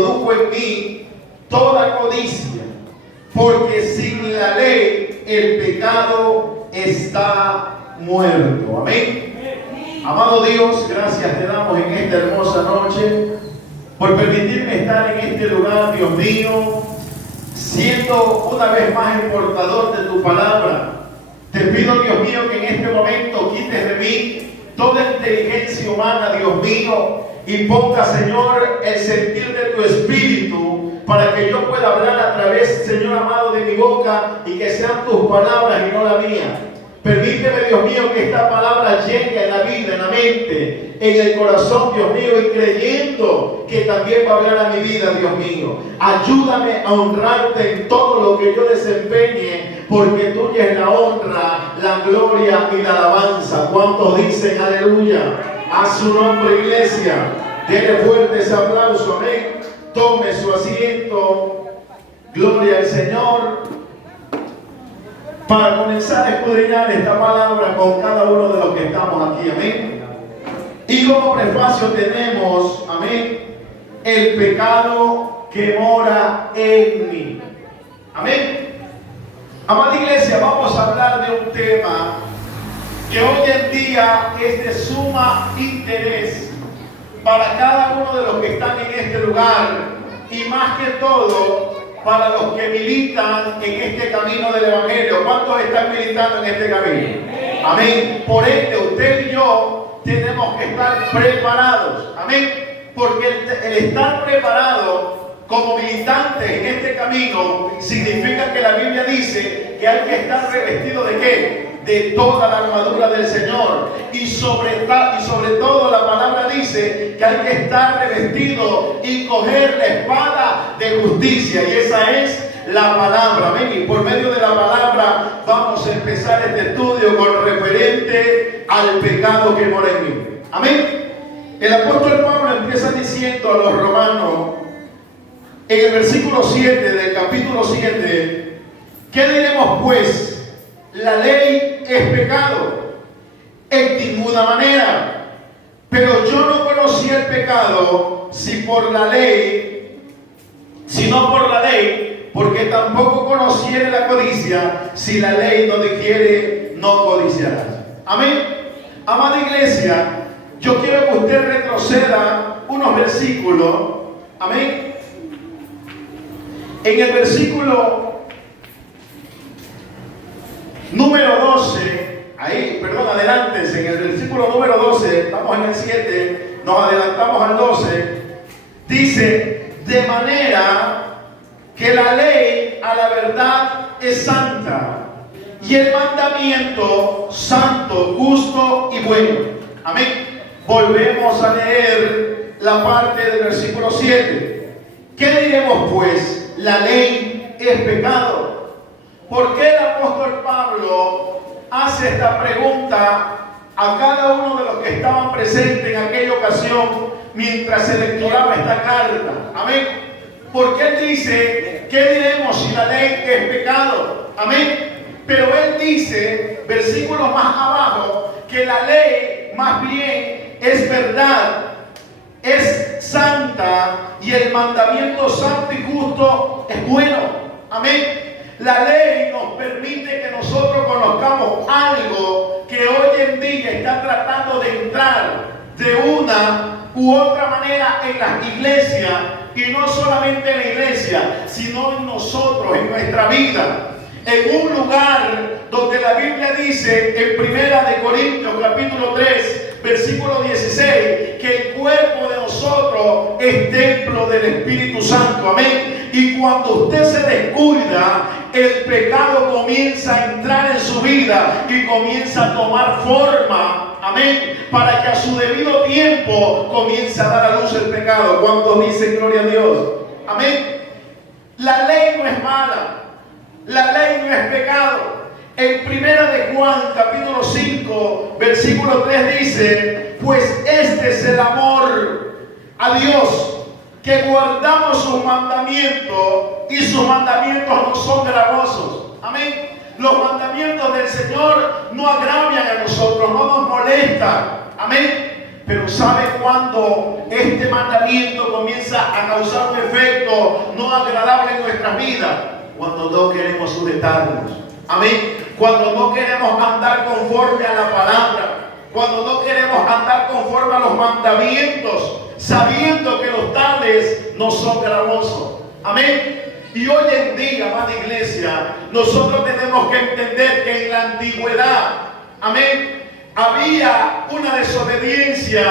produjo en mí toda codicia, porque sin la ley el pecado está muerto. Amén. Amado Dios, gracias te damos en esta hermosa noche por permitirme estar en este lugar, Dios mío, siendo una vez más el portador de tu palabra. Te pido, Dios mío, que en este momento quites de mí toda inteligencia humana, Dios mío, y ponga, Señor, el sentir de tu espíritu para que yo pueda hablar a través, Señor amado, de mi boca y que sean tus palabras y no la mía. Permíteme, Dios mío, que esta palabra llegue en la vida, en la mente, en el corazón, Dios mío, y creyendo que también va a hablar a mi vida, Dios mío. Ayúdame a honrarte en todo lo que yo desempeñe, porque tuya es la honra, la gloria y la alabanza. ¿Cuántos dicen aleluya? A su nombre, iglesia. Denle fuerte ese aplauso, amén. Tome su asiento. Gloria al Señor. Para comenzar a escudriñar esta palabra con cada uno de los que estamos aquí, amén. Y como prefacio tenemos, amén, el pecado que mora en mí. Amén. Amada iglesia, vamos a hablar de un tema que hoy en día es de suma interés para cada uno de los que están en este lugar y más que todo para los que militan en este camino del Evangelio. ¿Cuántos están militando en este camino? Amén. Por ende, usted y yo tenemos que estar preparados. Amén. Porque el estar preparado como militantes en este camino significa que la Biblia dice que hay que estar revestido ¿de qué? De toda la armadura del Señor. Y sobre todo la palabra dice que hay que estar revestido y coger la espada de justicia. Y esa es la palabra. Amén. Y por medio de la palabra vamos a empezar este estudio con referente al pecado que mora en mí. Amén. El apóstol Pablo empieza diciendo a los romanos en el versículo 7 del capítulo 7: ¿qué diremos pues? La ley es pecado. En ninguna manera. Pero yo no conocí el pecado sino por la ley, porque tampoco conociera la codicia si la ley no dijere no codiciarás. Amén. Amada iglesia, yo quiero que usted retroceda unos versículos. Amén. En el versículo número 12, adelante, en el versículo número 12, estamos en el 7, nos adelantamos al 12, dice: de manera que la ley a la verdad es santa, y el mandamiento santo, justo y bueno. Amén. Volvemos a leer la parte del versículo 7. ¿Qué diremos pues? La ley es pecado. ¿Por qué el apóstol Pablo hace esta pregunta a cada uno de los que estaban presentes en aquella ocasión mientras se lecturaba esta carta? Amén. Porque él dice: ¿qué diremos si la ley es pecado? Amén. Pero él dice, versículos más abajo, que la ley más bien es verdad, es santa, y el mandamiento santo y justo es bueno. Amén. La ley nos permite que nosotros conozcamos algo que hoy en día está tratando de entrar de una u otra manera en las iglesias, y no solamente en la iglesia, sino en nosotros, en nuestra vida. En un lugar donde la Biblia dice en 1 Corintios capítulo 3 versículo 16 que el cuerpo de nosotros es templo del Espíritu Santo. Amén. Y cuando usted se descuida, el pecado comienza a entrar en su vida y comienza a tomar forma. Amén. Para que a su debido tiempo comience a dar a luz el pecado. ¿Cuántos dicen gloria a Dios? Amén. La ley no es mala. La ley no es pecado. En 1 de Juan capítulo 5 versículo 3 dice: pues este es el amor a Dios, que guardamos sus mandamientos, y sus mandamientos no son gravosos. Amén. Los mandamientos del Señor no agravian a nosotros, no nos molestan. Amén. Pero ¿sabe cuándo este mandamiento comienza a causar un efecto no agradable en nuestras vidas? Cuando no queremos sujetarnos. Amén. Cuando no queremos andar conforme a la palabra. Cuando no queremos andar conforme a los mandamientos, sabiendo que los tales no son gravosos. Amén. Y hoy en día, amada iglesia, nosotros tenemos que entender que en la antigüedad, amén, había una desobediencia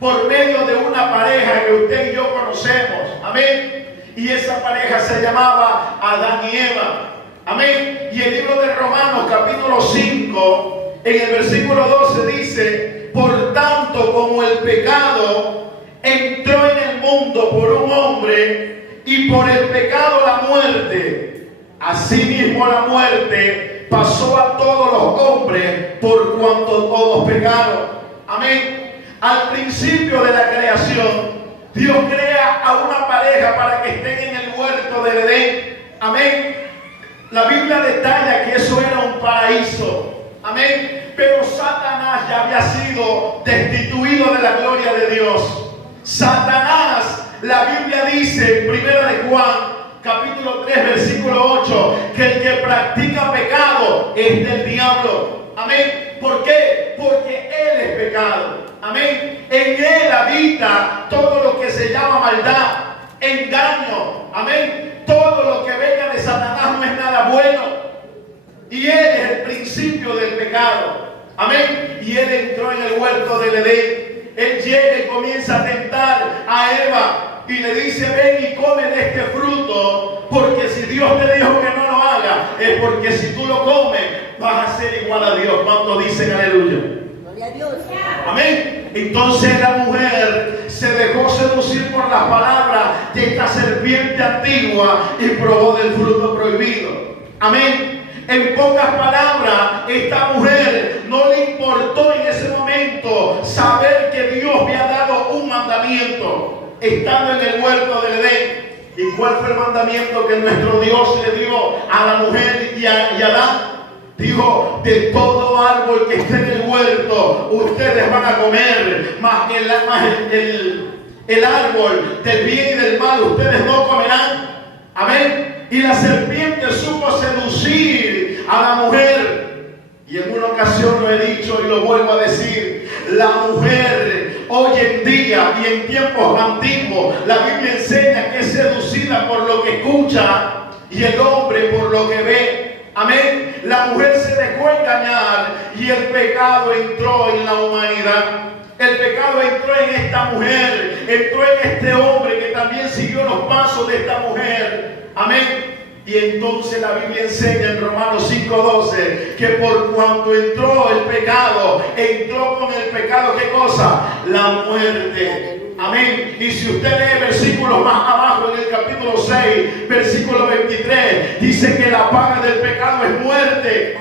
por medio de una pareja que usted y yo conocemos. Amén. Y esa pareja se llamaba Adán y Eva. Amén. Y el libro de Romanos capítulo 5, en el versículo 12 dice: por tanto, como el pecado entró en el mundo por un hombre, y por el pecado la muerte, asimismo la muerte pasó a todos los hombres por cuanto todos pecaron. Amén. Al principio de la creación, Dios crea a una pareja para que estén en el huerto del Edén. Amén. La Biblia detalla que eso era un paraíso. Amén. Pero Satanás ya había sido destituido de la gloria de Dios. Satanás, la Biblia dice en 1 de Juan, capítulo 3, versículo 8, que el que practica pecado es del diablo. Amén. ¿Por qué? Porque él es pecado. Amén. En él habita todo lo que se llama maldad, engaño. Amén. Todo lo que venga de Satanás no es nada bueno. Y él es el principio del pecado. Amén. Y él entró en el huerto del Edén. Él llega y comienza a tentar a Eva y le dice: ven y come de este fruto, porque si Dios te dijo que no lo haga, es porque si tú lo comes vas a ser igual a Dios. ¿Cuántos dicen aleluya? Gloria a Dios. Amén. Entonces la mujer se dejó seducir por las palabras de esta serpiente antigua y probó del fruto prohibido. Amén. En pocas palabras, esta mujer no le importó en ese momento saber que Dios había dado un mandamiento estando en el huerto del Edén. ¿Y cuál fue el mandamiento que nuestro Dios le dio a la mujer y a Adán? Dijo: de todo árbol que esté en el huerto ustedes van a comer, mas el árbol del bien y del mal ustedes no comerán. Amén. Y la serpiente supo seducir a la mujer. Y en una ocasión lo he dicho y lo vuelvo a decir: la mujer hoy en día y en tiempos antiguos, la Biblia enseña que es seducida por lo que escucha y el hombre por lo que ve. Amén. La mujer se dejó engañar y el pecado entró en la humanidad. El pecado entró en esta mujer, entró en este hombre que también siguió los pasos de esta mujer. Amén. Y entonces la Biblia enseña en Romanos 5:12 que por cuanto entró el pecado, entró con el pecado, ¿qué cosa? La muerte. Amén. Y si usted lee versículos más abajo en el capítulo 6, versículo 23, dice que la paga del pecado es muerte.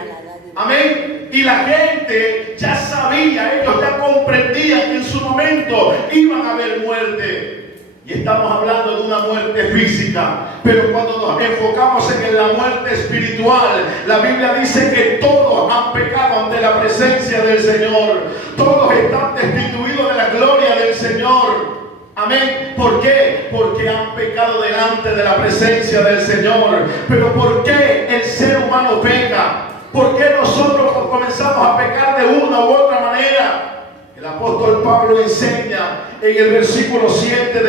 Amén. Y la gente ya sabía, ellos ya comprendían que en su momento iban a haber muerte. Y estamos hablando de una muerte física. Pero cuando nos enfocamos en la muerte espiritual, la Biblia dice que todos han pecado ante la presencia del Señor. Todos están destituidos de la gloria del Señor. Amén. ¿Por qué? Porque han pecado delante de la presencia del Señor. Pero ¿por qué el ser humano peca? ¿Por qué nosotros comenzamos a pecar de una u otra manera? El apóstol Pablo enseña en el versículo 7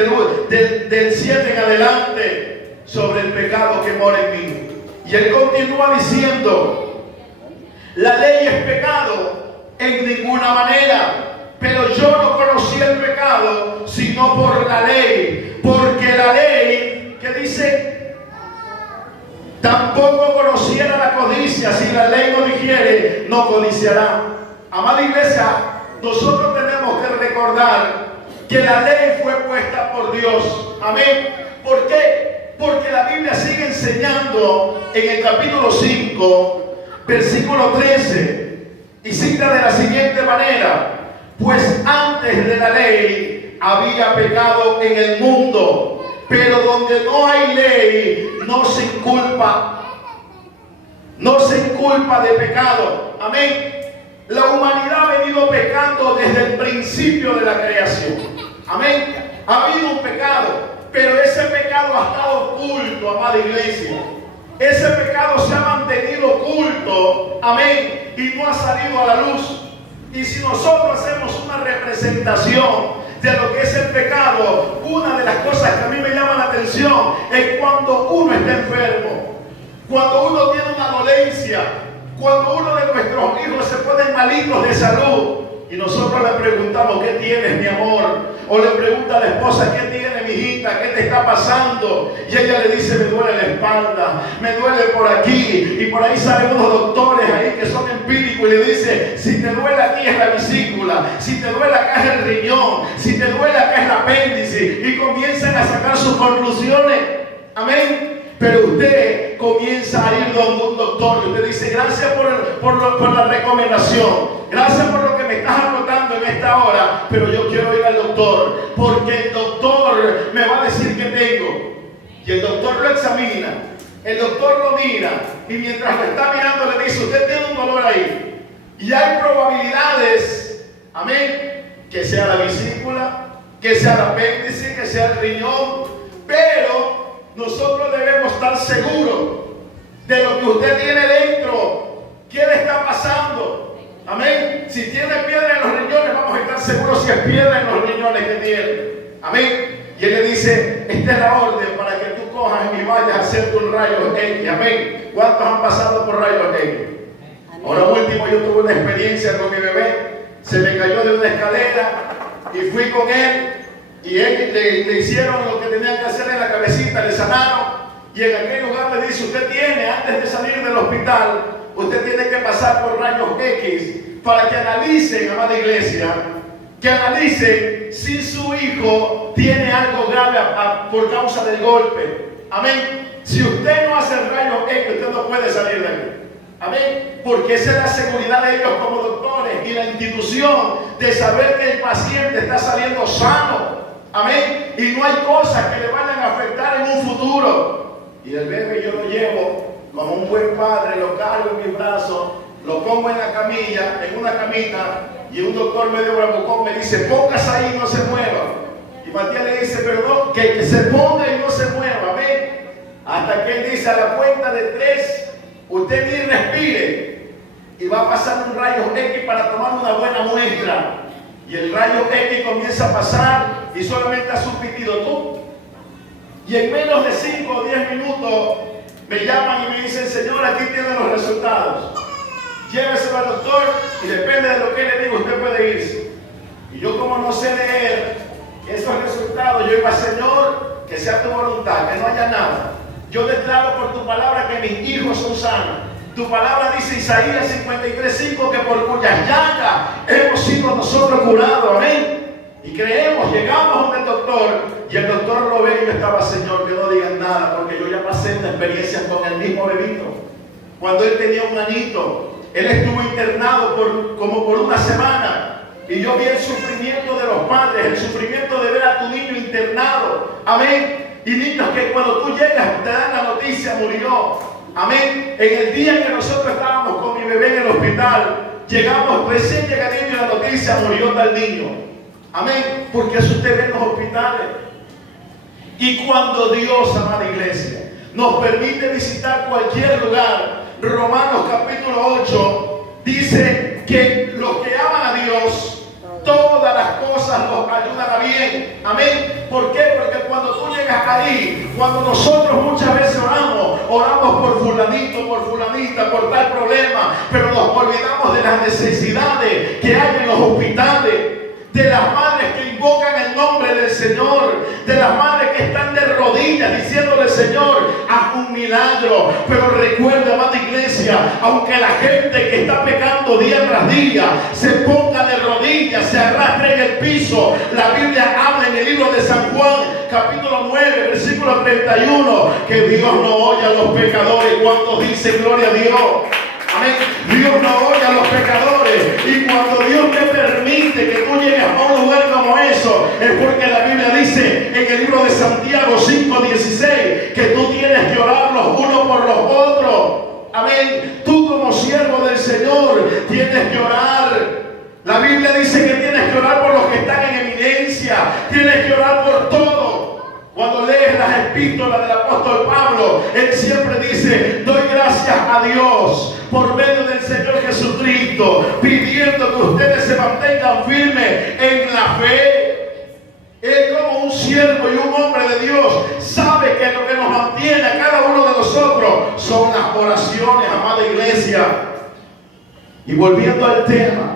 del 7 en adelante sobre el pecado que mora en mí. Y él continúa diciendo: la ley es pecado en ninguna manera, pero yo no conocí el pecado sino por la ley, porque la ley, ¿qué dice? Tampoco conociera la codicia. Si la ley no dijere, no codiciará. Amada iglesia, nosotros tenemos que recordar que la ley fue puesta por Dios. Amén. ¿Por qué? Porque la Biblia sigue enseñando en el capítulo 5, versículo 13, y cita de la siguiente manera: pues antes de la ley había pecado en el mundo, pero donde no hay ley no se inculpa de pecado. Amén. La humanidad ha venido pecando desde el principio de la creación. Amén. Ha habido un pecado, pero ese pecado ha estado oculto, amada iglesia. Ese pecado se ha mantenido oculto, amén, y no ha salido a la luz. Y si nosotros hacemos una representación de lo que es el pecado, una de las cosas que a mí me llama la atención es cuando uno está enfermo, cuando uno tiene una dolencia, cuando uno de nuestros hijos se ponen malitos de salud y nosotros le preguntamos: ¿qué tienes, mi amor? O le pregunta a la esposa: ¿qué tiene, mi hijita? ¿Qué te está pasando? Y ella le dice: me duele la espalda, me duele por aquí. Y por ahí salen unos doctores ahí que son empíricos y le dice: si te duele aquí es la vesícula, si te duele acá es el riñón, si te duele acá es el apéndice. Y comienzan a sacar sus conclusiones. Amén. Pero usted comienza a ir donde un doctor y usted dice: gracias por la recomendación, gracias por lo que me estás anotando en esta hora, pero yo quiero ir al doctor, porque el doctor me va a decir qué tengo. Y el doctor lo examina, el doctor lo mira, y mientras lo está mirando le dice: usted tiene un dolor ahí. Y hay probabilidades, amén, que sea la vesícula, que sea el apéndice, que sea el riñón, pero nosotros debemos estar seguros de lo que usted tiene dentro. ¿Qué le está pasando? Amén. Si tiene piedra en los riñones, vamos a estar seguros si es piedra en los riñones que tiene. Amén. Y él le dice: esta es la orden para que tú cojas y vayas a hacerte un rayo X. Amén. ¿Cuántos han pasado por rayos X? Ahora último, yo tuve una experiencia con mi bebé. Se me cayó de una escalera y fui con él. Y él le hicieron lo que tenían que hacer en la cabecita, le sanaron. Y en aquel lugar le dice: usted tiene, antes de salir del hospital, usted tiene que pasar por rayos X para que analicen, amada iglesia, que analicen si su hijo tiene algo grave por causa del golpe. Amén. Si usted no hace el rayo X, usted no puede salir de aquí. Amén. Porque esa es la seguridad de ellos como doctores y la institución de saber que el paciente está saliendo sano. Amén. Y no hay cosas que le vayan a afectar en un futuro. Y el bebé yo lo llevo como un buen padre, lo cargo en mis brazos, lo pongo en la camilla, en una camita, y un doctor medio bravucón me dice: póngase ahí y no se mueva. Y Matías le dice: perdón, que se ponga y no se mueva. Amén. Hasta que él dice: a la cuenta de 3, usted ni respire. Y va a pasar un rayo X para tomar una buena muestra. Y el rayo X comienza a pasar y solamente hace un pitido tú. Y en menos de 5 o 10 minutos me llaman y me dicen: señor, aquí tienen los resultados. Lléveselo al doctor y depende de lo que le digo, usted puede irse. Y yo, como no sé leer esos resultados, yo iba: Señor, que sea tu voluntad, que no haya nada. Yo declaro por tu palabra que mis hijos son sanos. Tu palabra dice, Isaías 53:5, que por cuyas llagas hemos sido nosotros curados. Amén. Y creemos, llegamos donde el doctor, y el doctor lo ve y yo estaba: Señor, que no digan nada, porque yo ya pasé una experiencia con el mismo bebito. Cuando él tenía un añito, él estuvo internado como por una semana. Y yo vi el sufrimiento de los padres, el sufrimiento de ver a tu niño internado. Amén. Y niños que cuando tú llegas te dan la noticia: murió. Amén. En el día que nosotros estábamos con mi bebé en el hospital, llegamos recién llegadito y la noticia: murió tal niño. Amén. Porque eso usted ve en los hospitales. Y cuando Dios, amada iglesia, nos permite visitar cualquier lugar, Romanos capítulo 8 dice que los que aman a Dios, todas las cosas los ayudan a bien. Amén. ¿Por qué? Porque cuando tú llegas ahí, cuando nosotros muchas veces oramos por fulanito, por fulanita, por tal problema, pero nos olvidamos de las necesidades que hay en los hospitales, de las madres que invocan el nombre del Señor, de las madres que están de rodillas diciéndole: Señor, haz un milagro. Pero recuerda, amada iglesia, aunque la gente que está pecando día tras día se ponga de rodillas, se arrastre en el piso, la Biblia habla en el libro de San Juan capítulo 9 versículo 31 que Dios no oye a los pecadores. ¿Cuántos dicen gloria a Dios? Amén. Dios no oye a los pecadores. Y cuando Dios te permite que tú llegues a un lugar como eso, es porque la Biblia dice en el libro de Santiago 5:16 que tú tienes que orar los unos por los otros. Amén. Tú como siervo del Señor tienes que orar. La Biblia dice que tienes que orar por los que están en eminencia, tienes que orar por todo. Cuando lees las epístolas del apóstol Pablo, él siempre dice: doy gracias a Dios por medio del Señor Jesucristo, pidiendo que ustedes se mantengan firmes en la fe. Él, como un siervo y un hombre de Dios, sabe que lo que nos mantiene a cada uno de nosotros son las oraciones, amada iglesia. Y volviendo al tema,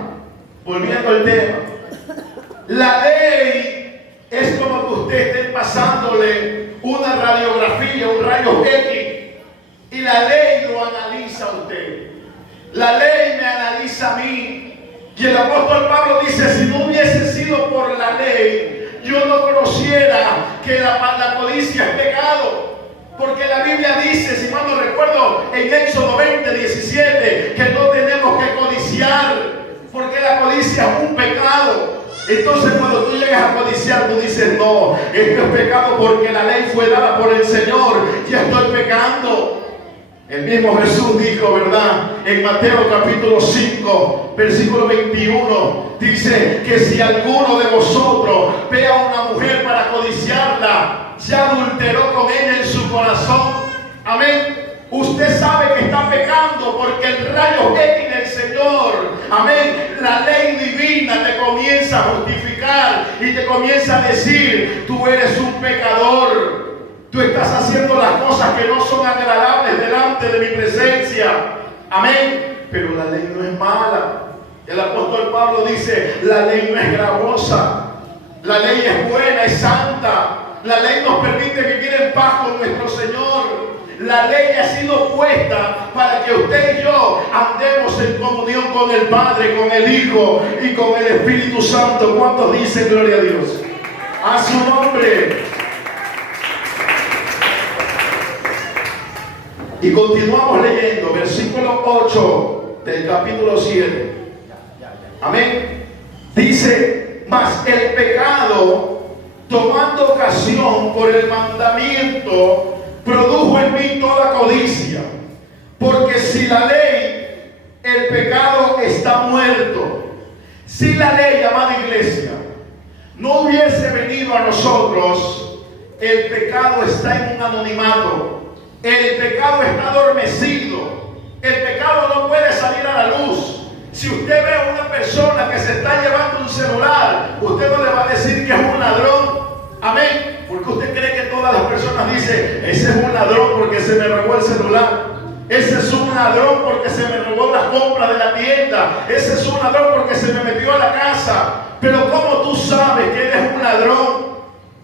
la ley es como que usted esté pasándole una radiografía, un rayo X, y la ley lo analiza a usted. La ley me analiza a mí. Y el apóstol Pablo dice: si no hubiese sido por la ley, yo no conociera que la codicia es pecado. Porque la Biblia dice, si mal no recuerdo, en Éxodo 20:17, que no tenemos que codiciar, porque la codicia es un pecado. Entonces cuando tú llegas a codiciar, tú dices: no, esto es pecado porque la ley fue dada por el Señor, ya estoy pecando. El mismo Jesús dijo, ¿verdad? En Mateo capítulo 5, versículo 21, dice que si alguno de vosotros ve a una mujer para codiciarla, ya adulteró con ella en su corazón. Amén. Usted sabe que está pecando porque el rayo X del Señor, amén, la ley divina te comienza a justificar y te comienza a decir: tú eres un pecador. Tú estás haciendo las cosas que no son agradables delante de mi presencia. Amén. Pero la ley no es mala. El apóstol Pablo dice: la ley no es gravosa. La ley es buena, es santa. La ley nos permite vivir en paz con nuestro Señor. La ley ha sido puesta para que usted y yo andemos en comunión con el Padre, con el Hijo y con el Espíritu Santo. ¿Cuántos dicen gloria a Dios? A su nombre. Y continuamos leyendo, versículo 8 del capítulo 7. Amén. Dice: mas el pecado, tomando ocasión por el mandamiento, produjo en mí toda codicia. Porque si la ley, el pecado está muerto. Si la ley, amada iglesia, no hubiese venido a nosotros, el pecado está en un anonimato. El pecado está adormecido. El pecado no puede salir a la luz. Si usted ve a una persona que se está llevando un celular, usted no le va a decir que es un ladrón. Amén. Porque usted cree que todas las personas dicen: ese es un ladrón porque se me robó el celular. Ese es un ladrón porque se me robó las compras de la tienda. Ese es un ladrón porque se me metió a la casa. Pero ¿cómo tú sabes que eres un ladrón?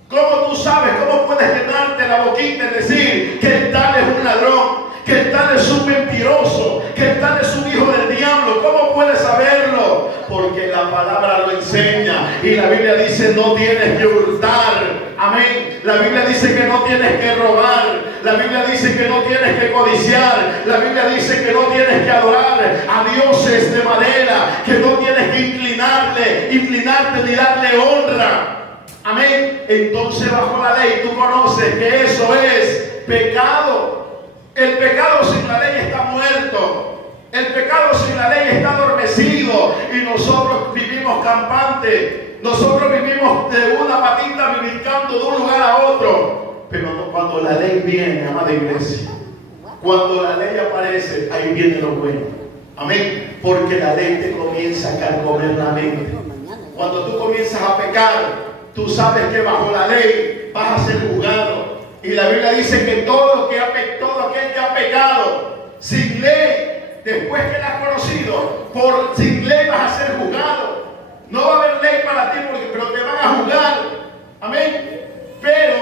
¿Cómo tú sabes? ¿Cómo puedes llenarte la boquita y decir que el tal es un ladrón? Que el tal es un mentiroso, que el tal es un hijo del diablo. ¿Cómo puedes saberlo? Porque la palabra lo enseña. Y la Biblia dice: no tienes que hurtar. Amén. La Biblia dice que no tienes que robar. La Biblia dice que no tienes que codiciar. La Biblia dice que no tienes que adorar a dioses de madera, que no tienes que inclinarte ni darle honra. Amén. Entonces, bajo la ley tú conoces que eso es pecado. El pecado sin la ley está muerto. El pecado sin la ley está adormecido. Y nosotros vivimos campantes. Nosotros vivimos de una patita brincando de un lugar a otro. Pero no, cuando la ley viene, amada iglesia, cuando la ley aparece, ahí viene lo bueno. Amén. Porque la ley te comienza a carcomer la mente. Cuando tú comienzas a pecar, tú sabes que bajo la ley vas a ser juzgado. Y la Biblia dice que todo aquel que ha pecado sin ley, después que la has conocido, sin ley vas a ser juzgado. No va a haber ley para ti, pero te van a juzgar. Amén. Pero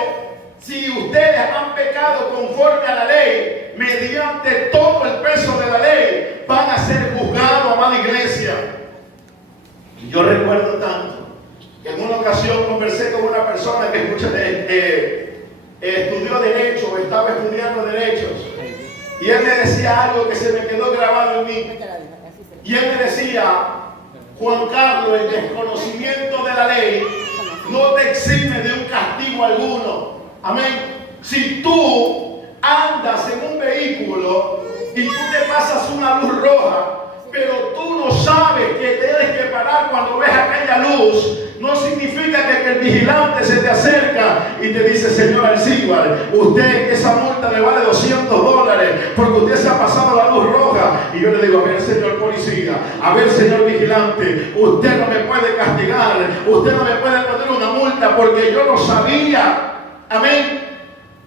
si ustedes han pecado conforme a la ley, mediante todo el peso de la ley, van a ser juzgados, amada iglesia. Y yo recuerdo tanto que en una ocasión conversé con una persona que estudió Derecho, o estaba estudiando Derechos, y él me decía algo que se me quedó grabado en mí. Y él me decía: Juan Carlos, el desconocimiento de la ley no te exime de un castigo alguno. Amén. Si tú andas en un vehículo y tú te pasas una luz roja, pero tú no sabes que tienes que parar cuando ves aquella luz, no significa que el vigilante se te acerca y te dice: señor Alcíbar, usted esa multa le vale $200 porque usted se ha pasado la luz roja. Y yo le digo: a ver, señor policía, a ver, señor vigilante, usted no me puede castigar, usted no me puede poner una multa porque yo no sabía. Amén.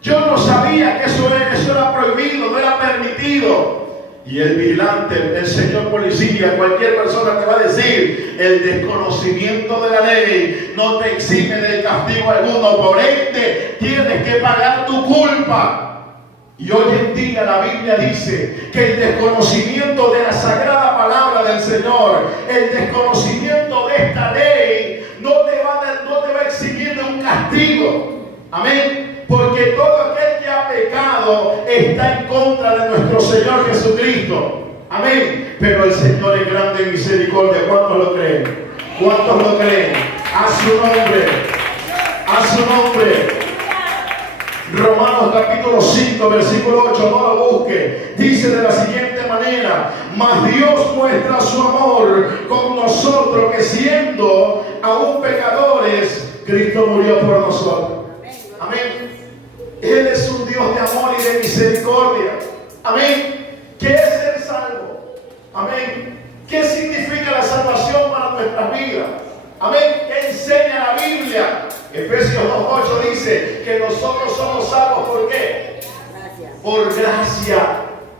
Yo no sabía que eso era prohibido, no era permitido. Y el vigilante, el señor policía, cualquier persona te va a decir: el desconocimiento de la ley no te exime del castigo alguno, por ende tienes que pagar tu culpa. Y hoy en día la Biblia dice que el desconocimiento de la sagrada palabra del Señor, el desconocimiento de esta ley, no te va a eximir de un castigo. Amén. Porque todo aquel que ha pecado está en contra de nuestro Señor Jesucristo. Amén. Pero el Señor es grande en misericordia. ¿Cuántos lo creen? ¿Cuántos lo creen? A su nombre. A su nombre. Romanos capítulo 5, versículo 8, no lo busque. Dice de la siguiente manera: mas Dios muestra su amor con nosotros, que siendo aún pecadores, Cristo murió por nosotros. Amén. Él es un Dios de amor y de misericordia. Amén. ¿Qué es ser salvo? Amén. ¿Qué significa la salvación para nuestras vidas? Amén. ¿Qué enseña la Biblia? Efesios 2:8 dice que nosotros somos salvos. ¿Por qué? Gracias. Por gracia.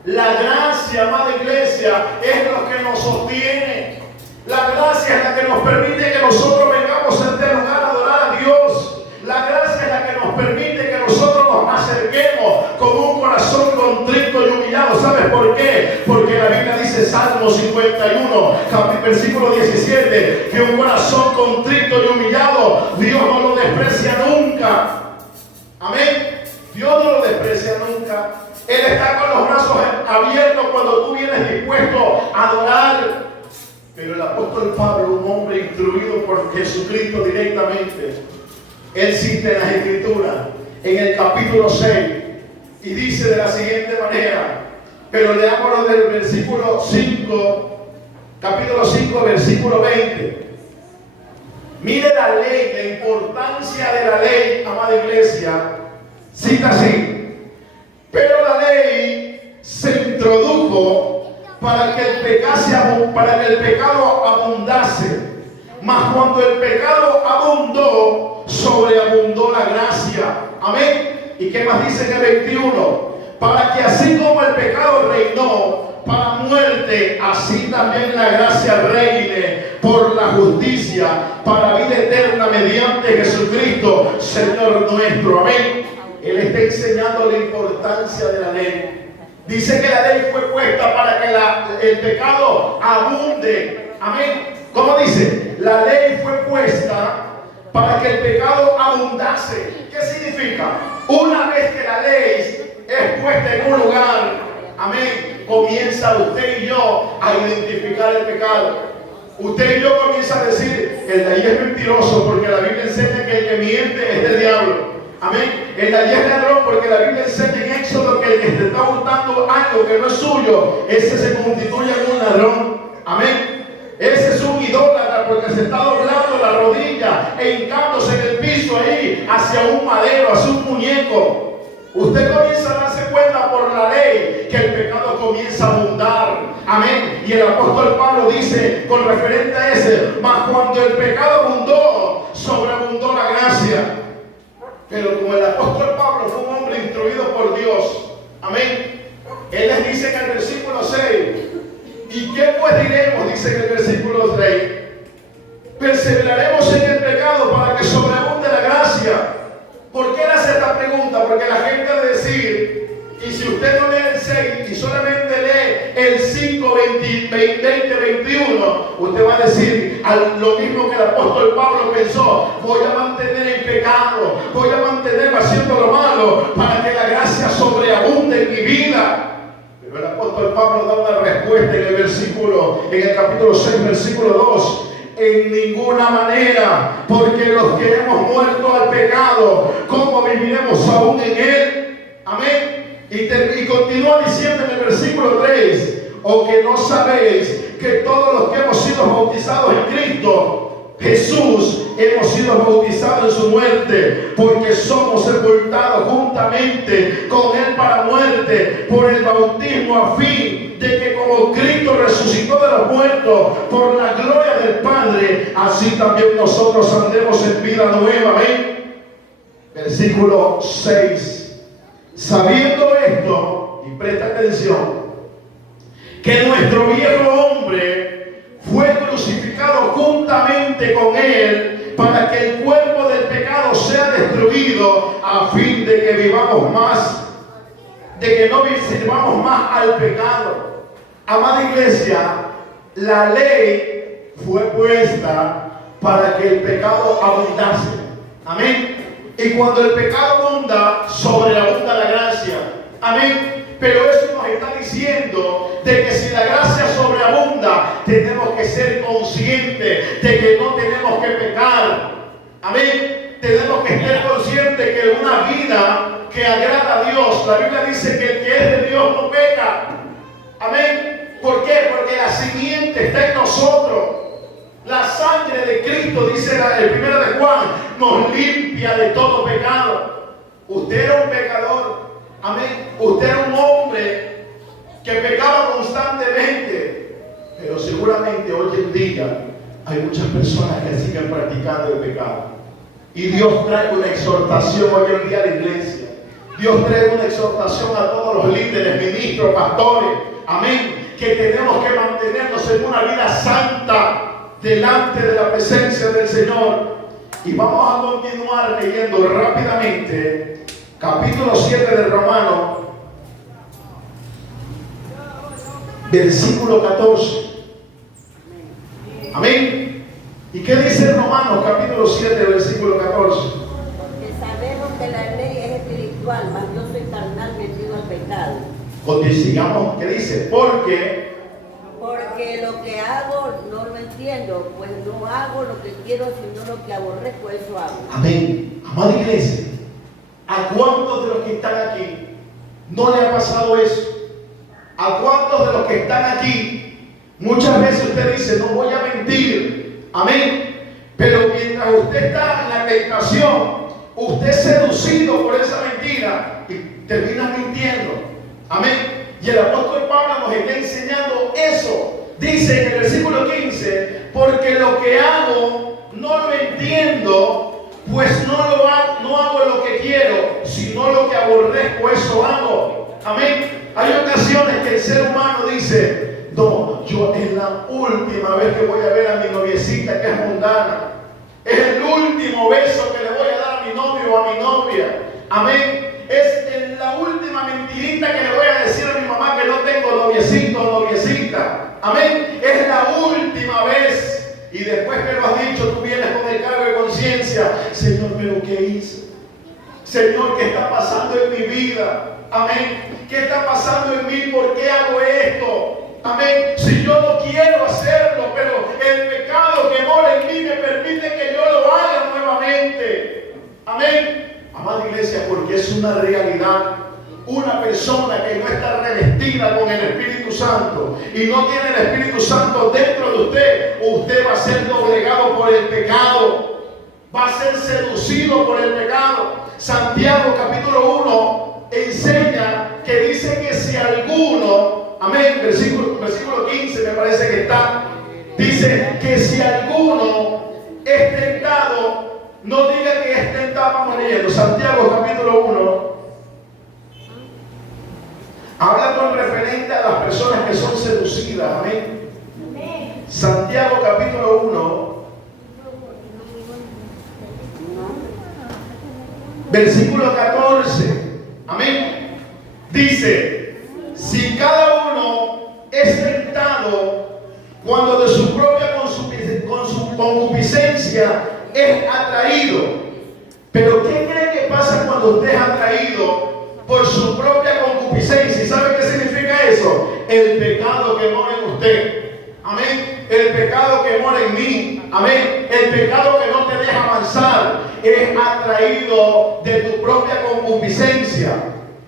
La gracia, amada iglesia, es lo que nos sostiene. La gracia es la que nos permite que nosotros vengamos a este lugar a adorar a Dios. La gracia es la que nos permite que nosotros nos acerquemos con un corazón contrito y humillado. ¿Sabes por qué? Porque la Biblia dice, Salmo 51, versículo 17, que un corazón contrito y humillado, Dios no lo desprecia nunca. Amén. Dios no lo desprecia nunca. Él está con los brazos abiertos cuando tú vienes dispuesto a adorar. Pero el apóstol Pablo, un hombre instruido por Jesucristo directamente, él cita en las Escrituras, en el capítulo 6, y dice de la siguiente manera, pero leámoslo del versículo 5, capítulo 5, versículo 20. Mire la ley, la importancia de la ley, amada iglesia. Cita así: pero la ley se introdujo para que el pecado abundase, mas cuando el pecado abundó, sobreabundó la gracia. Amén. ¿Y qué más dice en el 21? Para que así como el pecado reinó para muerte, así también la gracia reine por la justicia para vida eterna mediante Jesucristo, Señor nuestro. Amén. Él está enseñando la importancia de la ley. Dice que la ley fue puesta para que el pecado abunde. Amén. ¿Cómo dice? La ley fue puesta para que el pecado abundase. ¿Qué significa? Una vez que la ley es puesta en un lugar, amén, comienza usted y yo a identificar el pecado. Usted y yo comienza a decir: el de ahí es mentiroso, porque la Biblia enseña que el que miente es del diablo. Amén. El de allí es ladrón, porque la Biblia enseña en Éxodo que el que te está hurtando algo que no es suyo, ese se constituye en un ladrón. Amén. Ese es un idólatra, porque se está doblando la rodilla e hincándose en el piso ahí hacia un madero, hacia un muñeco. Usted comienza a darse cuenta por la ley que el pecado comienza a abundar. Amén. Y el apóstol Pablo dice con referente a ese: mas cuando el pecado abundó, sobreabundó la gracia. Pero como el apóstol Pablo fue un hombre instruido por Dios, amén, él les dice en el versículo 6: ¿y qué pues diremos? Dice en el versículo 3: perseveraremos en el pecado para que sobreabunde la gracia. ¿Por qué él hace esta pregunta? Porque la gente va a decir, y si usted no lee el 6 y solamente lee el 5, 20, 21, usted va a decir lo mismo que el apóstol Pablo pensó: voy a mantener el pecado, voy a mantenerme haciendo lo malo para que la gracia sobreabunde en mi vida. Pero el apóstol Pablo da una respuesta en el capítulo 6, versículo 2: en ninguna manera, porque los que hemos muerto al pecado, ¿cómo viviremos aún en él? Amén. Y continúa diciendo en el versículo 3: o que no sabéis que todos los que hemos sido bautizados en Cristo Jesús hemos sido bautizados en su muerte, porque somos sepultados juntamente con Él para muerte por el bautismo, a fin de que como Cristo resucitó de los muertos por la gloria del Padre, así también nosotros andemos en vida nueva. Amén. Versículo 6. Sabiendo esto, y presta atención, que nuestro viejo hombre fue crucificado juntamente con Él, para que el cuerpo del pecado sea destruido, a fin de que vivamos más, de que no sirvamos más al pecado. Amada iglesia, la ley fue puesta para que el pecado abundase. Amén. Y cuando el pecado abunda, sobreabunda la gracia. Amén. Pero eso nos está diciendo de que si la gracia sobreabunda, tenemos que ser conscientes de que no tenemos que pecar. Amén. Tenemos que estar conscientes que una vida que agrada a Dios, la Biblia dice que el que es de Dios no peca. Amén. ¿Por qué? Porque la simiente está en nosotros. La sangre de Cristo, dice el 1 de Juan, nos limpia de todo pecado. Usted era un pecador. Amén. Usted era un hombre que pecaba constantemente, pero seguramente hoy en día hay muchas personas que siguen practicando el pecado. Y Dios trae una exhortación hoy en día a la iglesia. Dios trae una exhortación a todos los líderes, ministros, pastores. Amén. Que tenemos que mantenernos en una vida santa delante de la presencia del Señor. Y vamos a continuar leyendo rápidamente capítulo 7 de Romanos, versículo 14. Amén. ¿Y qué dice Romanos capítulo 7, versículo 14? Porque sabemos que la ley es espiritual, mas yo soy carnal, metido al pecado. Sigamos, ¿qué dice? Porque lo que hago no lo entiendo, pues no hago lo que quiero, sino lo que aborrezco, eso hago. amén. Amada iglesia, ¿a cuántos de los que están aquí no le ha pasado eso? ¿A cuántos de los que están aquí muchas veces usted dice, no voy a mentir? Amén. Pero mientras usted está en la tentación, usted es seducido por esa mentira y termina mintiendo. Amén. Y el apóstol Pablo nos está enseñando eso. Dice en el versículo 15, porque lo que hago no lo entiendo, pues no hago lo que quiero, sino lo que aborrezco, eso hago. Amén. Hay ocasiones que el ser humano dice, no, yo es la última vez que voy a ver a mi noviecita que es mundana. Es el último beso que le voy a dar a mi novio o a mi novia. Amén. Es la última mentirita que le voy a decir a mi mamá que no tengo noviecito o noviecita. Amén. Es la última vez. Y después que lo has dicho, tú vienes con el cargo de conciencia. Señor, ¿pero qué hice? Señor, ¿qué está pasando en mi vida? Amén. ¿Qué está pasando en mí? ¿Por qué hago esto? Amén. Si yo no quiero hacerlo, pero el pecado que mora en mí me permite que yo lo haga nuevamente. Amén. Amada iglesia, porque es una realidad. Una persona que no está revestida con el Espíritu Santo y no tiene el Espíritu Santo dentro de usted va a ser doblegado por el pecado, va a ser seducido por el pecado. Santiago capítulo 1 enseña que dice que si alguno, amén, versículo 15 me parece que está, dice que si alguno es tentado, no diga que es tentado. Vamos leyendo Santiago capítulo 1. Habla con referente a las personas que son seducidas. Amén. Santiago capítulo 1, versículo 14. Amén. Dice, si cada uno es tentado cuando de su propia concupiscencia es atraído. Pero ¿qué cree que pasa cuando usted es atraído por su propia concupiscencia? ¿Y sabe qué significa eso? El pecado que mora en usted. Amén. El pecado que mora en mí. Amén. El pecado que no te deja avanzar es atraído de tu propia concupiscencia.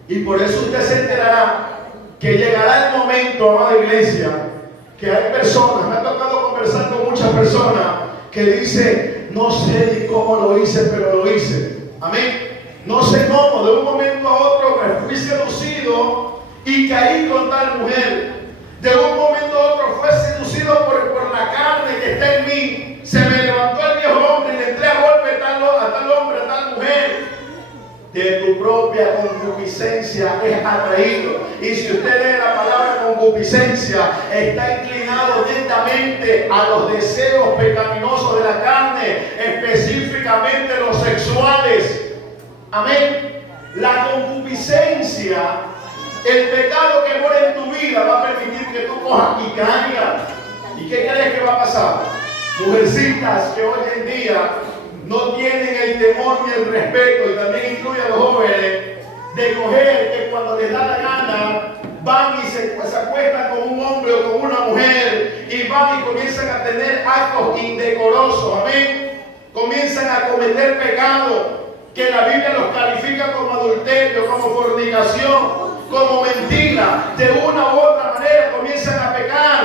Y por eso usted se enterará que llegará el momento, amada iglesia, que hay personas, me ha tocado conversar con muchas personas que dicen, no sé ni cómo lo hice, pero lo hice. Amén. No sé cómo, de un momento a otro me fui seducido y caí con tal mujer. De un momento a otro fue seducido por la carne que está en mí. Se me levantó el viejo hombre y le entré a golpe a tal hombre, a tal mujer. De tu propia concupiscencia es atraído. Y si usted lee la palabra concupiscencia, está inclinado directamente a los deseos pecaminosos de la carne, específicamente los sexuales. Amén. La concupiscencia, el pecado que mora en tu vida, va a permitir que tú cojas y caigas. ¿Y qué crees que va a pasar? Mujercitas que hoy en día no tienen el temor ni el respeto, y también incluye a los jóvenes, de coger que cuando les da la gana van y se acuestan con un hombre o con una mujer y van y comienzan a tener actos indecorosos. Amén. Comienzan a cometer pecado que la Biblia los califica como adulterio, como fornicación, como mentira. De una u otra manera comienzan a pecar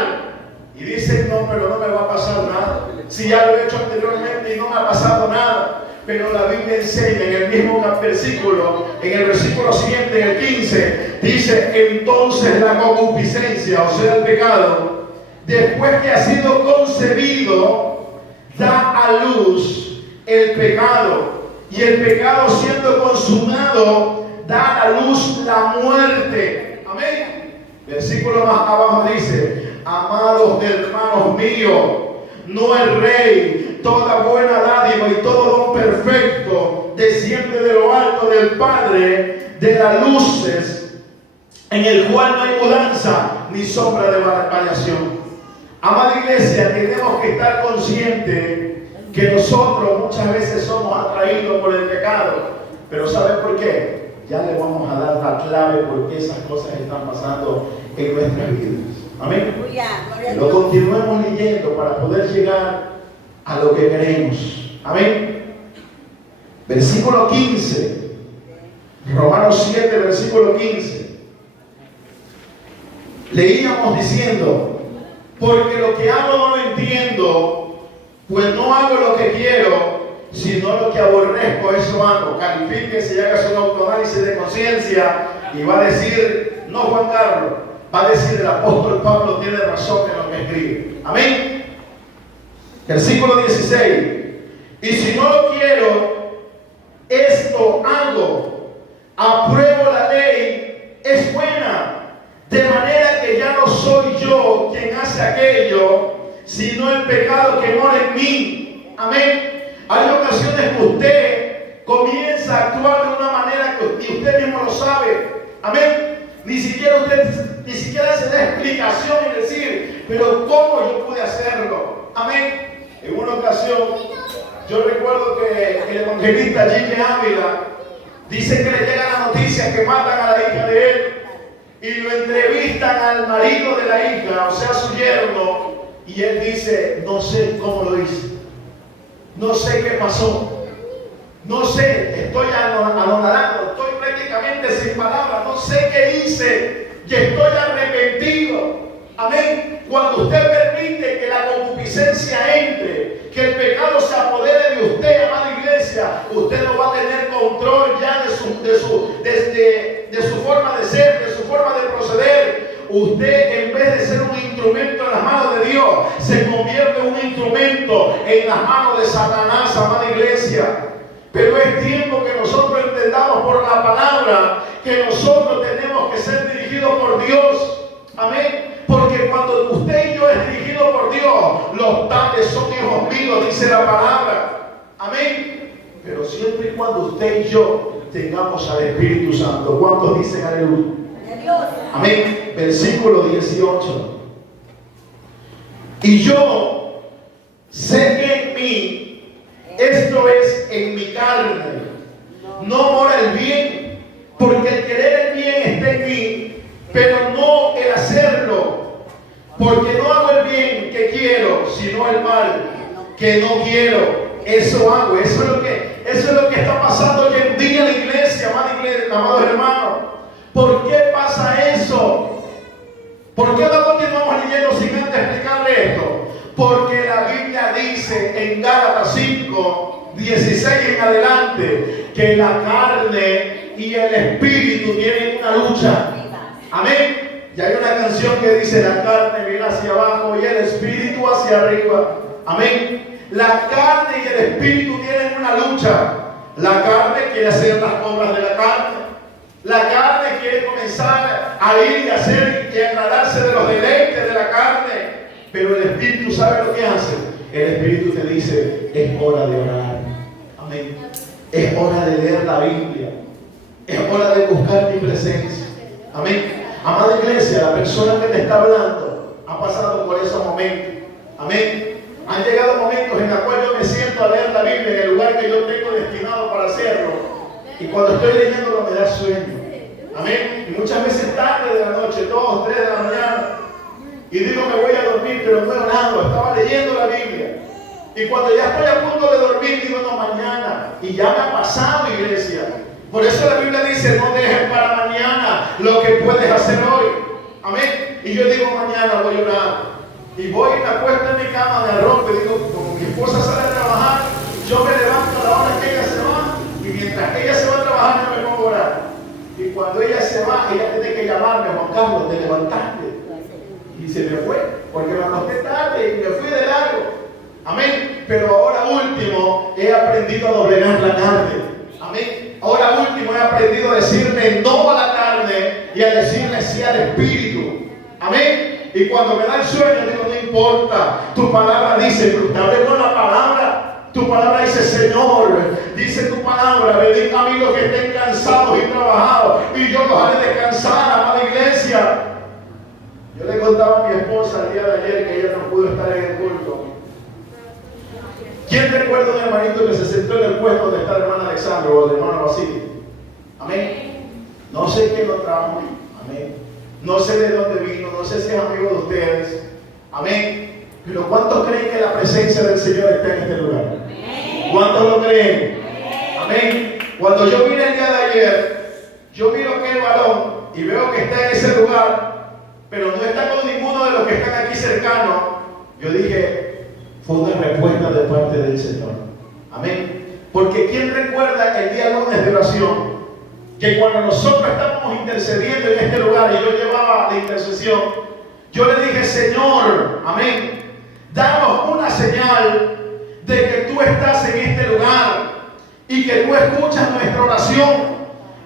y dicen, no, pero no me va a pasar nada. Si ya lo he hecho anteriormente y no me ha pasado nada. Pero la Biblia enseña en el mismo versículo, en el versículo siguiente, en el 15, dice, entonces la concupiscencia, o sea el pecado, después que ha sido concebido, da a luz el pecado. Y el pecado siendo consumado, da a luz la muerte. Amén. Versículo más abajo dice, amados hermanos míos, no el rey, toda buena dádiva y todo don perfecto desciende de lo alto del Padre de las luces, en el cual no hay mudanza ni sombra de variación. Amada iglesia, tenemos que estar conscientes que nosotros muchas veces somos atraídos por el pecado. Pero ¿saben por qué? Ya le vamos a dar la clave por qué esas cosas están pasando en nuestras vidas. Amén. Lo continuemos leyendo para poder llegar a lo que queremos. Amén. Versículo 15. Romanos 7, versículo 15. Leíamos diciendo, porque lo que hago no lo entiendo, pues no hago lo que quiero, sino lo que aborrezco, eso hago. Califíquese y haga su autoanálisis de conciencia y va a decir, no Juan Carlos, va a decir el apóstol Pablo tiene razón en lo que escribe. Amén. Versículo 16. Y si no lo quiero, esto hago. Apruebo la ley, es buena. De manera que ya no soy yo quien hace aquello, sino el pecado que mora en mí. Amén. Hay ocasiones que usted comienza a actuar de una manera que usted mismo lo sabe. Amén. Ni siquiera se da explicación y decir, pero ¿cómo yo pude hacerlo? Amén. En una ocasión, yo recuerdo que el evangelista Jimmy Ávila dice que le llega la noticia que matan a la hija de él y lo entrevistan al marido de la hija, o sea, su yerno, y él dice, no sé cómo lo hice, no sé qué pasó, no sé, estoy anonadado, estoy prácticamente sin palabras, no sé qué hice y estoy arrepentido. Amén. Cuando usted permite que la concupiscencia entre, que el pecado se apodere de usted, amada iglesia, usted no va a tener control ya de su forma de ser, de su forma de proceder. Usted, en vez de ser un instrumento en las manos de Dios, se convierte en un instrumento en las manos de Satanás, amada iglesia. Pero es tiempo que nosotros entendamos por la palabra que nosotros tenemos que ser dirigidos por Dios. Amén. Porque cuando usted y yo es dirigido por Dios, los tales son hijos míos, dice la palabra. Amén. Pero siempre y cuando usted y yo tengamos al Espíritu Santo. ¿Cuántos dicen aleluya? Amén. Versículo 18. Y yo sé que en mí, esto es en mi carne, no mora el bien, porque el querer el bien está en mí, pero no el hacerlo, porque no hago el bien que quiero, sino el mal que no quiero. Eso hago. Eso es lo que está pasando hoy en día en la iglesia, amados hermanos. ¿Por qué pasa eso? ¿Por qué no continuamos leyendo sin antes 5, 16 en adelante, que la carne y el espíritu tienen una lucha. Amén. Y hay una canción que dice: la carne viene hacia abajo y el espíritu hacia arriba. Amén. La carne y el espíritu tienen una lucha. La carne quiere hacer las obras de la carne. La carne quiere comenzar a ir y hacer y agradarse de los deleites de la carne. Pero el espíritu sabe lo que hace. El espíritu te dice: es hora de orar. Amén. Es hora de leer la Biblia. Es hora de buscar mi presencia. Amén. Amada iglesia, la persona que te está hablando ha pasado por esos momentos. Amén. Han llegado momentos en los cuales yo me siento a leer la Biblia en el lugar que yo tengo destinado para hacerlo. Y cuando estoy leyéndolo me da sueño. Amén. Y muchas veces tarde de la noche, 2, 3 de la mañana. Y digo, me voy a dormir, pero no he orado. Estaba leyendo la Biblia. Y cuando ya estoy a punto de dormir, digo, no, mañana. Y ya me ha pasado, iglesia. Por eso la Biblia dice: no dejes para mañana lo que puedes hacer hoy. Amén. Y yo digo, mañana voy a orar. Y voy y me acuesto en mi cama, me arropo y digo, como mi esposa sale a trabajar, yo me levanto a la hora que ella se va. Y mientras ella se va a trabajar, yo me pongo a orar. Y cuando ella se va, ella tiene que llamarme: Juan Carlos, ¿te levantaste? Y se me fue, porque me acosté tarde y me fui de largo. Amén. Pero ahora último, he aprendido a doblegar la carne. Amén. Ahora último, he aprendido a decirle no a la carne y a decirle sí al espíritu. Amén. Y cuando me da el sueño, digo, no importa. Tu palabra dice, pero te hablé con la palabra. Tu palabra dice: Señor, dice tu palabra, venid a mí los que estén cansados y trabajados, y yo los haré descansar, amada iglesia. Yo le contaba a mi esposa el día de ayer que ella no pudo estar en el culto. ¿Quién recuerda a un hermanito que se sentó en el puesto donde está la hermana Alexandra o el hermano Basilio? Amén. No sé quién lo trajo. Amén. No sé de dónde vino, no sé si es amigo de ustedes. Amén. Pero ¿cuántos creen que la presencia del Señor está en este lugar? ¿Cuántos lo creen? Amén. Cuando yo vine el día de ayer, yo miro aquel balón y veo que está en ese lugar, pero no está con ninguno de los que están aquí cercanos. Yo dije, fue una respuesta de parte del Señor. Amén. Porque ¿quién recuerda el día lunes de oración? Que cuando nosotros estábamos intercediendo en este lugar y yo llevaba la intercesión, yo le dije: Señor, amén, danos una señal de que tú estás en este lugar y que tú escuchas nuestra oración.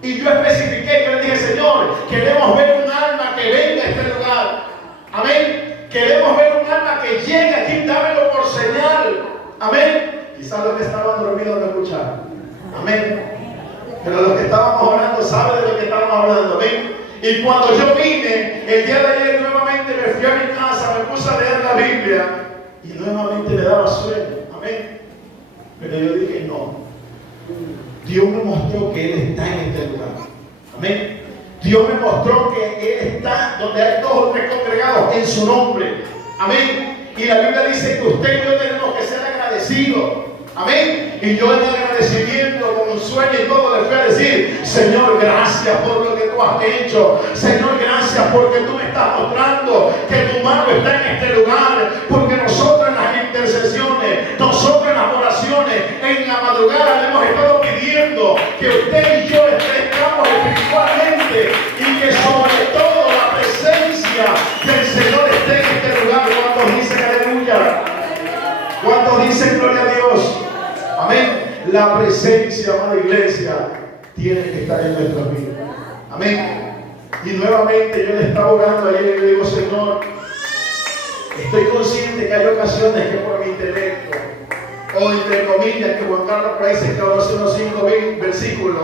Y yo especifiqué, yo le dije: Señor, queremos ver un alma que venga a este lugar. Amén. Queremos ver un alma que llegue aquí, dámelo por señal. Amén. Quizás los que estaban dormidos no escucharon. Amén. Pero los que estábamos orando saben de lo que estábamos hablando. Amén. Y cuando yo vine el día de ayer, nuevamente me fui a mi casa, me puse a leer la Biblia y nuevamente me daba sueño. Amén. Pero yo dije: no. Dios me mostró que Él está en este lugar. Amén. Dios me mostró que Él está donde hay 2 o 3 congregados en su nombre. Amén. Y la Biblia dice que usted y yo tenemos que ser agradecidos. Amén. Y yo en agradecimiento, con un sueño y todo, le fui a decir: Señor, gracias por lo que tú has hecho. Señor, gracias porque tú me estás mostrando que tu mano está en este lugar. Porque nosotros en las intercesiones, nosotros en las oraciones, en la madrugada le hemos estado pidiendo que usted y yo crezcamos espiritualmente y que sobre todo la presencia del Señor esté en este lugar. ¿Cuántos dicen aleluya? ¿Cuántos dicen gloria a Dios? Amén. La presencia, amada iglesia, tiene que estar en nuestras vidas. Amén. Y nuevamente yo le estaba orando ayer y le digo: Señor, estoy consciente que hay ocasiones que por mi intelecto, o entre comillas, que Juan Carlos por ahí se conoce unos 5 versículos,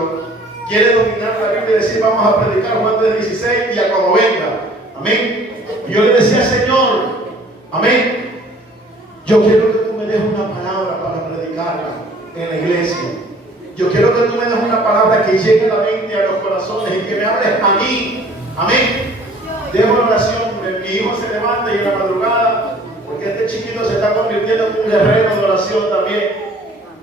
quiere dominar la Biblia y decir: vamos a predicar Juan 3:16 y a como venga. Amén. Y yo le decía: Señor, amén, yo quiero que tú me des una palabra para predicarla en la iglesia. Yo quiero que tú me des una palabra que llegue a la mente, a los corazones, y que me hables a mí. Amén. Dejo la oración. Mi hijo se levanta y en la madrugada, porque este chiquito se está convirtiendo en un guerrero de oración también.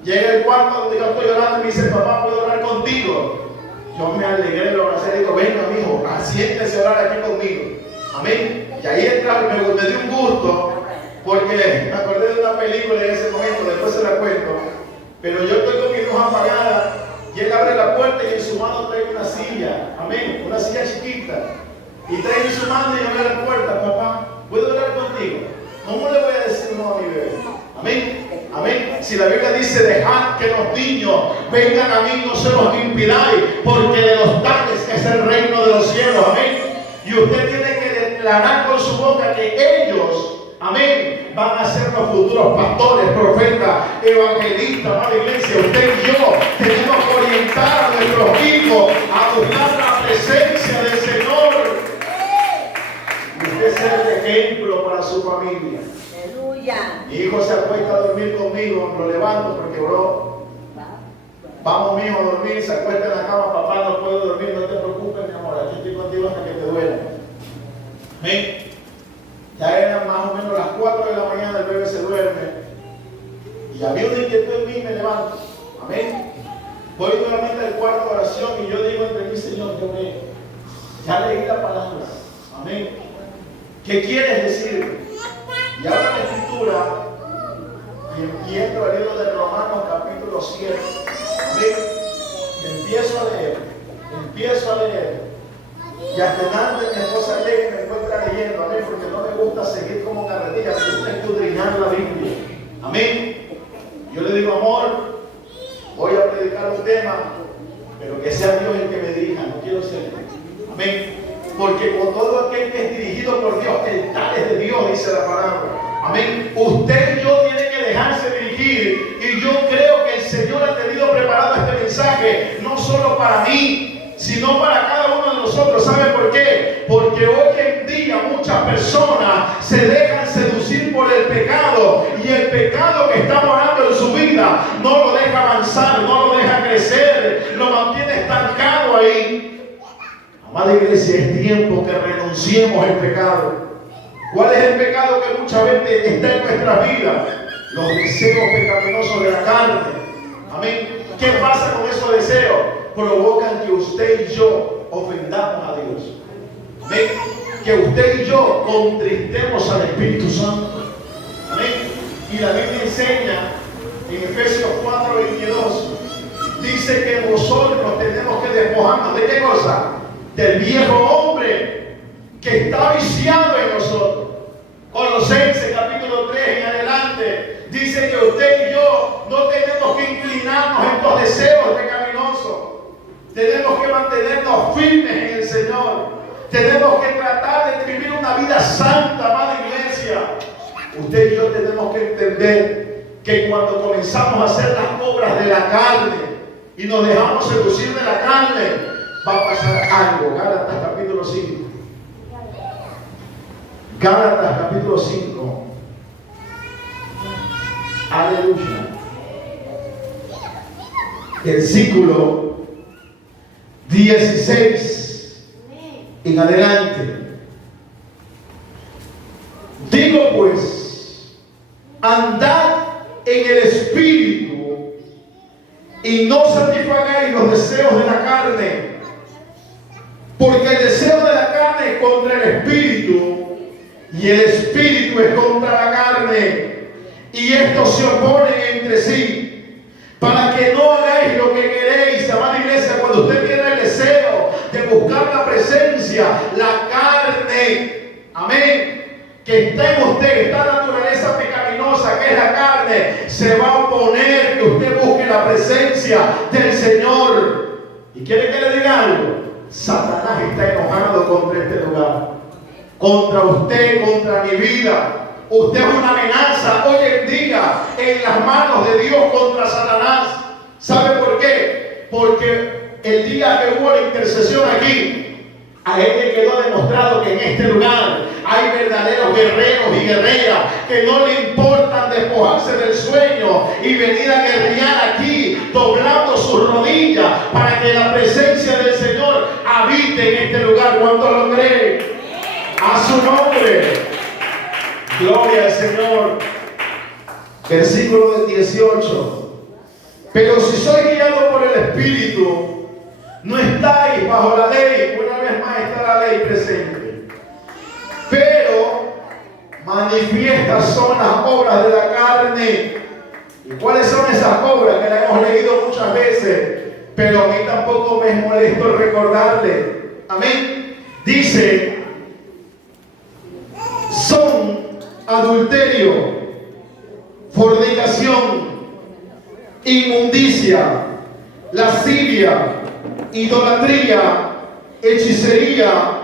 Llega al cuarto donde yo estoy orando y me dice: papá, ¿puedo orar contigo? Yo me alegré de la oración y digo: venga, mi hijo, siéntese a orar aquí conmigo. Amén. Y ahí entra, me dio un gusto, porque me acordé de una película en ese momento, después se la cuento, Pero yo estoy con mi luz apagada y él abre la puerta y en su mano trae una silla. Amén. Una silla chiquita. Y trae en su mano y abre la puerta. Papá, ¿puedo hablar contigo? ¿Cómo le voy a decir no a mi bebé? Amén. Amén. Si la Biblia dice, dejad que los niños vengan a mí, no se los impidáis, porque de los tales es el reino de los cielos. Amén. Y usted tiene que declarar con su boca que ellos, amén, van a ser los futuros pastores, profetas, evangelistas, amada iglesia. Usted y yo tenemos que orientar a nuestros hijos a buscar la presencia del Señor. Y usted ser el ejemplo para su familia. Aleluya. Mi hijo se acuesta a dormir conmigo, lo levanto porque, bro, vamos mijo a dormir, se acuesta en la cama, papá no puedo dormir, no te preocupes mi amor, aquí estoy contigo hasta que te duela. Amén. Ya eran más o menos las 4 de la mañana, el bebé se duerme. Y había una inquietud en mí y me levanto. Amén. Voy nuevamente al cuarto de oración y yo digo entre mí, Señor, yo me, ya leí la palabra. Amén. ¿Qué quieres decir? Y ahora la escritura, y entro al libro de Romanos capítulo 7. Amén. Empiezo a leer. Y hasta antes mi esposa llega y me encuentra leyendo, amén, porque no me gusta seguir como carretilla, me gusta escudriñar la Biblia. Amén. Yo le digo, amor, voy a predicar un tema, pero que sea Dios el que me dirija, no quiero ser yo. Amén. Porque con todo aquel que es dirigido por Dios, el tal es de Dios, dice la palabra. Amén. Usted y yo tiene que dejarse dirigir. Y yo creo que el Señor ha tenido preparado este mensaje, no solo para mí, sino para cada uno de nosotros. ¿Sabe por qué? Porque hoy en día muchas personas se dejan seducir por el pecado, y el pecado que está morando en su vida no lo deja avanzar, no lo deja crecer, lo mantiene estancado ahí. Amada iglesia, es tiempo que renunciemos al pecado. ¿Cuál es el pecado que muchas veces está en nuestra vida? Los deseos pecaminosos de la carne. Amén. ¿Qué pasa con esos deseos? Provocan que usted y yo ofendamos a Dios. Amén. Que usted y yo contristemos al Espíritu Santo. Amén. Y la Biblia enseña en Efesios 4:22, dice que nosotros tenemos que despojarnos ¿de qué cosa? Del viejo hombre que está viciado en nosotros. Colosenses capítulo 3 en adelante dice que usted y yo no tenemos que inclinarnos en los deseos pecaminosos. Tenemos que mantenernos firmes en el Señor. Tenemos que tratar de vivir una vida santa, amada iglesia. Usted y yo tenemos que entender que cuando comenzamos a hacer las obras de la carne y nos dejamos seducir de la carne, va a pasar algo. Gálatas capítulo 5. Gálatas capítulo 5. Aleluya. Versículo 16 en adelante. Digo pues, andad en el Espíritu y no satisfagáis los deseos de la carne, porque el deseo de la carne es contra el Espíritu y el Espíritu es contra la carne, y estos se oponen entre sí, para que no hagáis lo que queréis. Amada iglesia, cuando usted tiene el deseo de buscar la presencia, la carne, amén, que está en usted, esta naturaleza pecaminosa que es la carne, se va a oponer que usted busque la presencia del Señor. ¿Y quiere que le diga algo? Satanás está enojado contra este lugar, contra usted, contra mi vida. Usted es una amenaza hoy en día en las manos de Dios contra Satanás. ¿Sabe por qué? Porque el día que hubo la intercesión aquí, a él le quedó demostrado que en este lugar hay verdaderos guerreros y guerreras que no le importan despojarse del sueño y venir a guerrear aquí, doblando sus rodillas para que la presencia del Señor habite en este lugar. ¿Cuántos lo creen? A su nombre. Gloria al Señor. Versículo 18. Pero si sois guiados por el Espíritu, no estáis bajo la ley. Una vez más está la ley presente. Pero manifiestas son las obras de la carne, ¿Y cuáles son esas obras que la hemos leído muchas veces? Pero a mí tampoco me es molesto recordarle. Amén. Dice, son adulterio, fornicación, inmundicia, lascivia, idolatría, hechicería,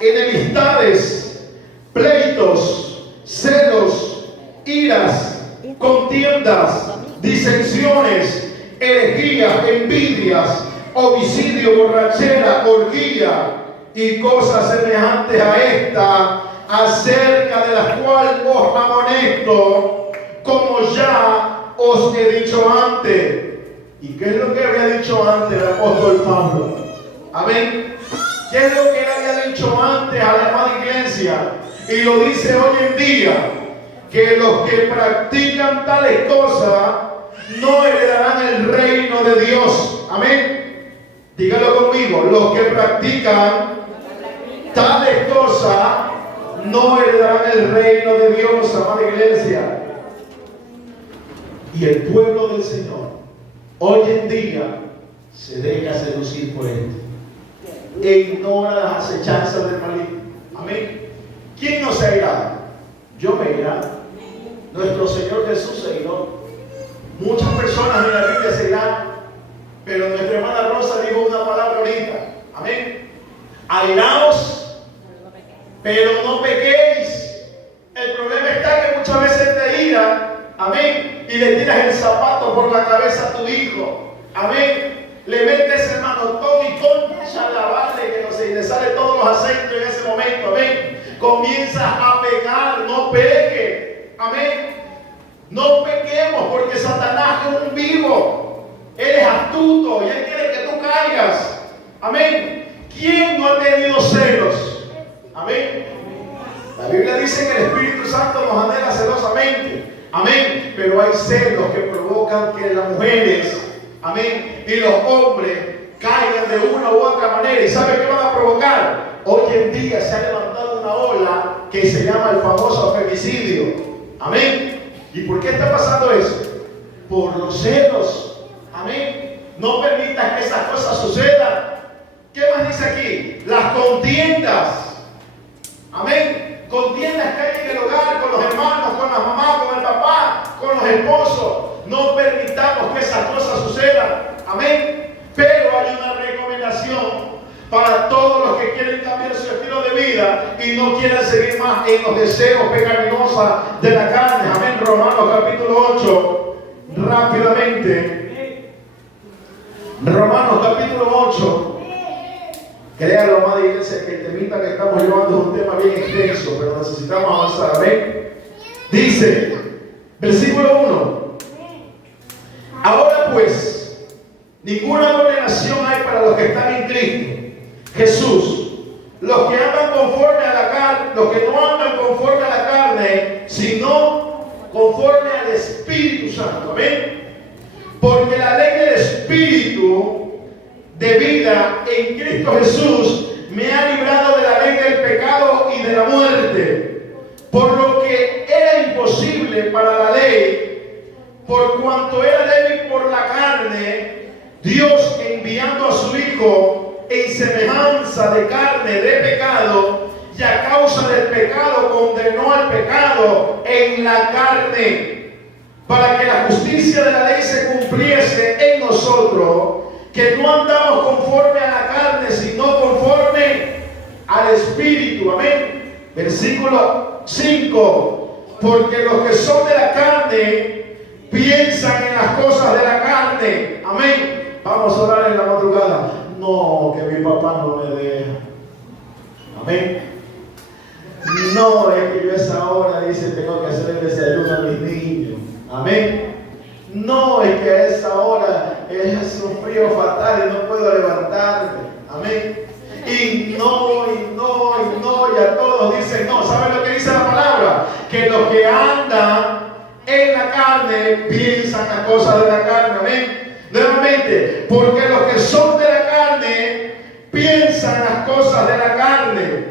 enemistades, pleitos, celos, iras, contiendas, disensiones, herejías, envidias, homicidio, borrachera, orgía y cosas semejantes a esta, acerca de las cuales os amonesto, como ya os he dicho antes. ¿Y qué es lo que había dicho antes el apóstol Pablo? Amén. ¿Qué es lo que él había dicho antes a la amada iglesia? Y lo dice hoy en día, que los que practican tales cosas no heredarán el reino de Dios. Amén. Dígalo conmigo, los que practican tales cosas no heredarán el reino de Dios, amada iglesia. Y el pueblo del Señor hoy en día se deja seducir por esto e ignora las acechanzas del maligno. Amén. ¿Quién no se irá? Yo me irá. Nuestro Señor Jesús se iró. Muchas personas en la Biblia se irán, pero nuestra hermana Rosa dijo una palabra ahorita. Amén. Airaos, pero no pequéis. El problema está que muchas veces te ira, amén, y le tiras el zapato por la cabeza a tu hijo, amén. Le metes el manotón y concha la vale que no sé, y le sale todos los acentos en ese momento, amén. Comienzas a pecar, no peque, amén. No pequemos porque Satanás es un vivo. Él es astuto y él quiere que tú caigas, amén. ¿Quién no ha tenido celos? Amén. La Biblia dice que el Espíritu Santo nos anhela celosamente. Amén. Pero hay celos que provocan que las mujeres, amén, y los hombres caigan de una u otra manera. ¿Y sabe qué van a provocar? Hoy en día se ha levantado una ola que se llama el famoso femicidio. Amén. ¿Y por qué está pasando eso? Por los celos. Amén. No permitas que esas cosas sucedan. ¿Qué más dice aquí? Las contiendas. Amén. Contiendas que hay en el hogar, con los hermanos, con la mamá, con el papá, con los esposos. No permitamos que esas cosas sucedan. Amén. Pero hay una recomendación para todos los que quieren cambiar su estilo de vida y no quieren seguir más en los deseos pecaminosos de la carne. Amén. Romanos capítulo 8. Rápidamente. Romanos capítulo 8. Créalo, amada iglesia, que el temita que estamos llevando es un tema bien extenso, pero necesitamos avanzar. Amén. Dice, versículo 1. Ahora pues, ninguna condenación hay para los que están en Cristo Jesús. Los que andan conforme a la carne, los que no andan conforme a la carne, sino conforme al Espíritu Santo. Amén. Porque la ley del Espíritu de vida en Cristo Jesús me ha librado de la ley del pecado y de la muerte, por lo que era imposible para la ley, por cuanto era débil por la carne, Dios enviando a su Hijo en semejanza de carne de pecado, y a causa del pecado condenó al pecado en la carne, para que la justicia de la ley se cumpliese en nosotros, que no andamos conforme a la carne, sino conforme al Espíritu. Amén. Versículo 5. Porque los que son de la carne piensan en las cosas de la carne. Amén. Vamos a orar en la madrugada. No, que mi papá no me deja. Amén. No, es que yo a esa hora dice tengo que hacer el desayuno a mis niños. Amén. No, es que a esa hora es un frío fatal y no puedo levantarme. Amén. Y a todos dicen no. ¿Saben lo que dice la palabra? Que los que andan en la carne piensan las cosas de la carne. Amén. Nuevamente, porque los que son de la carne piensan las cosas de la carne,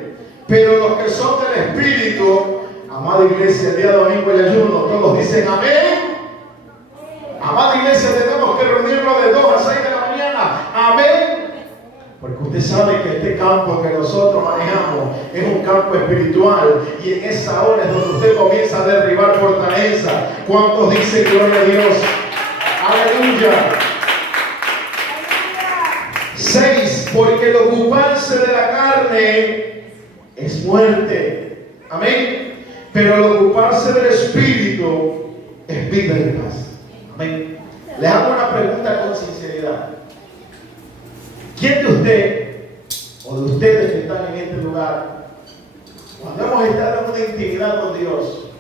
pero los que son del Espíritu, amada iglesia, el día domingo y ayuno, todos dicen amén. Amada iglesia, tenemos que reunirnos de 2 a 6 de la mañana. Amén. Porque usted sabe que este campo que nosotros manejamos es un campo espiritual. Y en esa hora es donde usted comienza a derribar fortaleza. ¿Cuántos dicen gloria a Dios? Aleluya. 6. Porque el ocuparse de la carne es muerte. Amén. Pero el ocuparse del espíritu es vida y paz. Amén. Les hago una pregunta con sinceridad. ¿Quién de usted o de ustedes que están en este lugar, cuando hemos estado en una intimidad con Dios,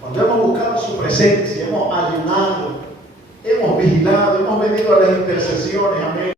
cuando hemos buscado su presencia, hemos ayunado, hemos vigilado, hemos venido a las intercesiones, amén,